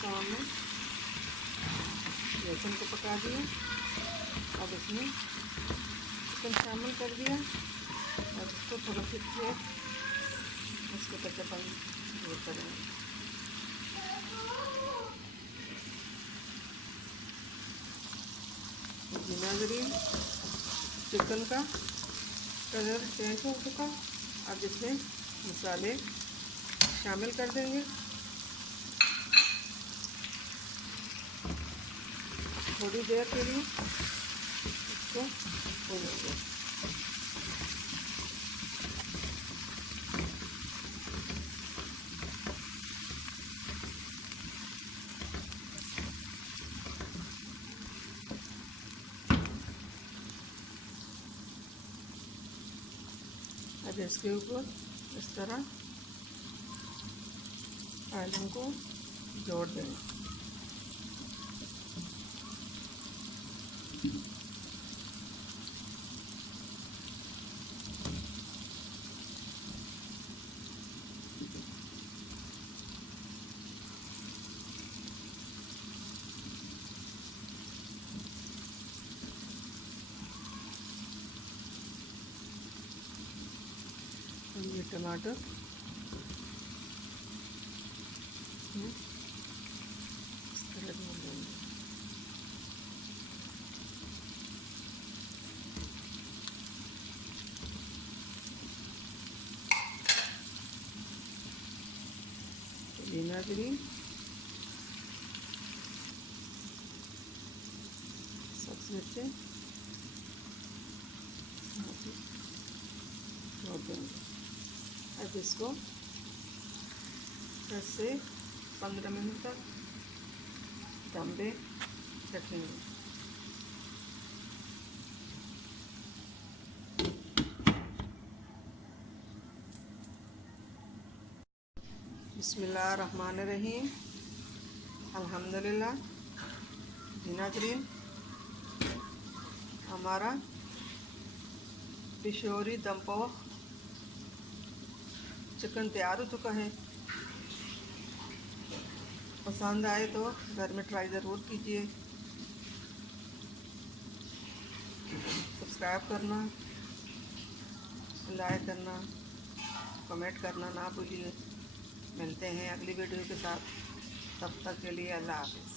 सामने लहसुन को पका दिया। अब इसमें चिकन शामिल कर दिया और इसको थोड़ा सी इसको कच्चापन दूर करेंगे। विनेगरी चिकन का कलर चेंज हो चुका। अब इसमें मसाले शामिल कर देंगे। थोड़ी देर के लिए इसको भूनेंगे। अब इसके ऊपर इस तरह आलू को जोड़ देंगे। ये टमाटर इस तरह डाल देंगे। विनेगरी सबसे अच्छे छोड़ देंगे। अब इसको 10 से 15 मिनट तक दम पे रखेंगे। बिस्मिल्लाहिर्रहमानिर्रहीम। अल्हम्दुलिल्लाह। जी नाज़रीन, हमारा पिशोरी दम पोह चिकन तैयार हो चुका है। पसंद आए तो घर में ट्राई ज़रूर कीजिए। सब्सक्राइब करना, लाइक करना, कमेंट करना ना भूलिए। मिलते हैं अगली वीडियो के साथ। तब तक के लिए अल्लाह हाफ़िज़।